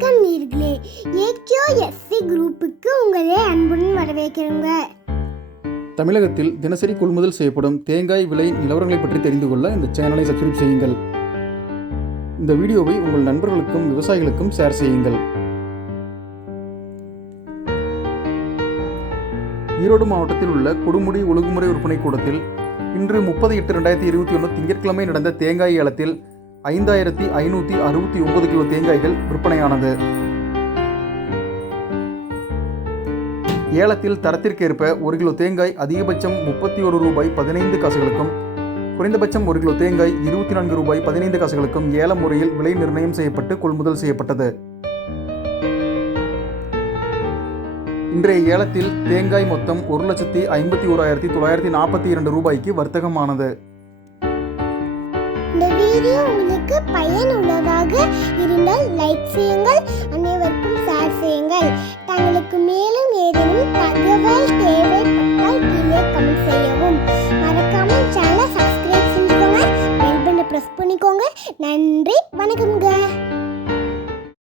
வணக்கம் நீர்களே. ஏக்யோ எஸ்சி குரூப்புக்கு உங்களை அன்புடன் வரவேற்கிறோங்க. தமிழகத்தில் தினசரி கொள்முதல் செய்யப்படும் தேங்காய் விலை நிலவரங்களை பற்றி தெரிந்து கொள்ள இந்த சேனலை சப்ஸ்கிரைப் செய்யுங்கள். இந்த வீடியோவை உங்கள் நண்பர்களுக்கும் விவசாயிகளுக்கும் ஷேர் செய்யுங்கள். ஈரோடு மாவட்டத்தில் உள்ள கொடுமுடி ஒழுங்குமுறை விற்பனை கூடத்தில் இன்று முப்பது எட்டு ரெண்டாயிரத்தி இருபத்தி ஒன்று திங்கட்கிழமை நடந்த தேங்காய் ஏலத்தில் ஐந்தாயிரத்தி ஐநூற்றி அறுபத்தி ஒன்பது கிலோ தேங்காய்கள் விற்பனையானது. ஏலத்தில் தரத்திற்கேற்ப ஒரு கிலோ தேங்காய் அதிகபட்சம் முப்பத்தி ஒரு ரூபாய் பதினைந்து காசுகளுக்கும் குறைந்தபட்சம் ஒரு கிலோ தேங்காய் இருபத்தி நான்கு ரூபாய் பதினைந்து காசுகளுக்கும் ஏல முறையில் விலை நிர்ணயம் செய்யப்பட்டு கொள்முதல் செய்யப்பட்டது. இன்றைய ஏலத்தில் தேங்காய் மொத்தம் ஒரு லட்சத்தி ஐம்பத்தி ஓராயிரத்தி தொள்ளாயிரத்தி நாற்பத்தி இரண்டு ரூபாய்க்கு வர்த்தகமானது. இந்த வீடியோ உங்களுக்கு பயனுள்ளதாக இருந்தால் லைக் செய்யுங்கள் அனைவருக்கும் ஷேர் செய்யுங்கள். தங்களுக்கு மேலும் ஏதேனும் தகவல் தேவைப்பட்டால் கீழே கமெண்ட் செய்யவும். மறக்காமல் சேனலை சப்ஸ்கிரைப் செஞ்சுக்கோங்க பெல் பட்டனை ப்ரெஸ் பண்ணிக்கோங்க. நன்றி வணக்கம்ங்க.